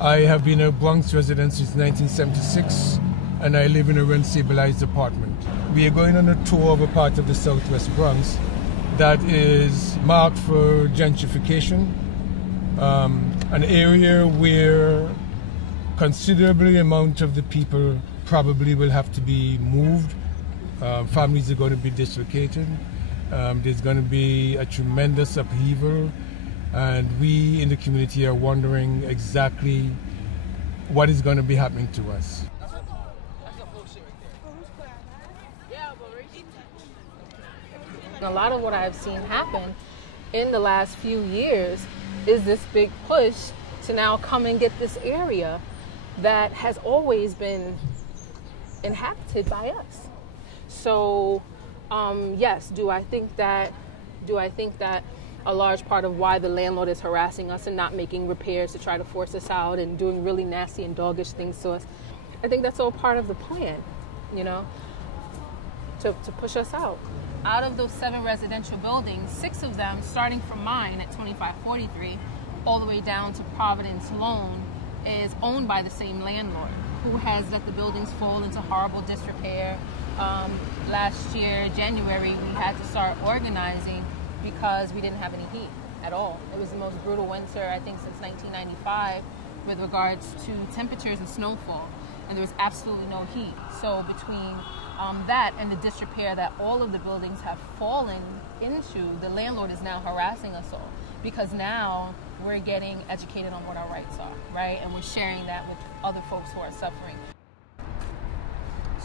I have been a Bronx resident since 1976, and I live in a rent-stabilized apartment. We are going on a tour of a part of the southwest Bronx that is marked for gentrification, an area where considerable amount of the people probably will have to be moved. Families are going to be dislocated. There's going to be a tremendous upheaval, and we in the community are wondering exactly what is going to be happening to us. A lot of what I've seen happen in the last few years is this big push to now come and get this area that has always been inhabited by us. So yes, do I think that a large part of why the landlord is harassing us and not making repairs to try to force us out and doing really nasty and doggish things to us, I think that's all part of the plan, you know, to push us out. Out of those 7 residential buildings, 6 of them, starting from mine at 2543 all the way down to Providence Loan, is owned by the same landlord who has let the buildings fall into horrible disrepair. Last year, January, we had to start organizing because we didn't have any heat at all. It was the most brutal winter, I think, since 1995 with regards to temperatures and snowfall, and there was absolutely no heat. So between that and the disrepair that all of the buildings have fallen into, the landlord is now harassing us all because now we're getting educated on what our rights are, right? And we're sharing that with other folks who are suffering.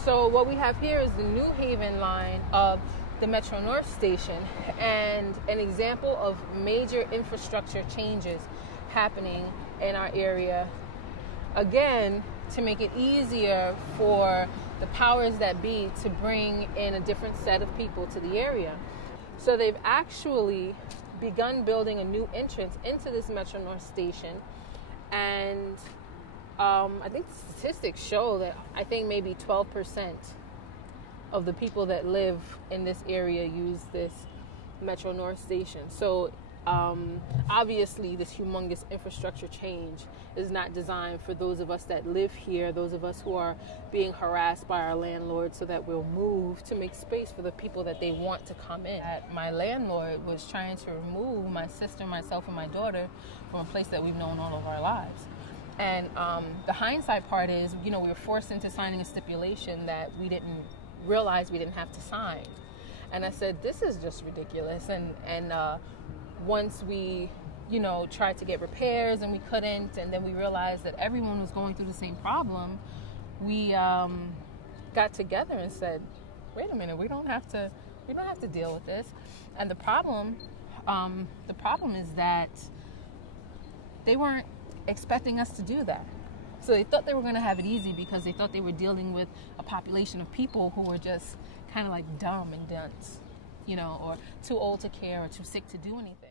So what we have here is the New Haven line of the Metro North station, and an example of major infrastructure changes happening in our area, again, to make it easier for the powers that be to bring in a different set of people to the area. So they've actually begun building a new entrance into this Metro North station, and I think the statistics show that I think maybe 12% of the people that live in this area use this Metro North station. So obviously this humongous infrastructure change is not designed for those of us that live here, those of us who are being harassed by our landlord, so that we'll move to make space for the people that they want to come in. My landlord was trying to remove my sister, myself, and my daughter from a place that we've known all of our lives. And the hindsight part is, you know, we were forced into signing a stipulation that we didn't realize we didn't have to sign. And I said, this is just ridiculous. And once we, you know, tried to get repairs and we couldn't, and then we realized that everyone was going through the same problem, we got together and said, wait a minute, we don't have to deal with this. And the problem is that they weren't expecting us to do that. So they thought they were going to have it easy because they thought they were dealing with a population of people who were just kind of like dumb and dunce, you know, or too old to care or too sick to do anything.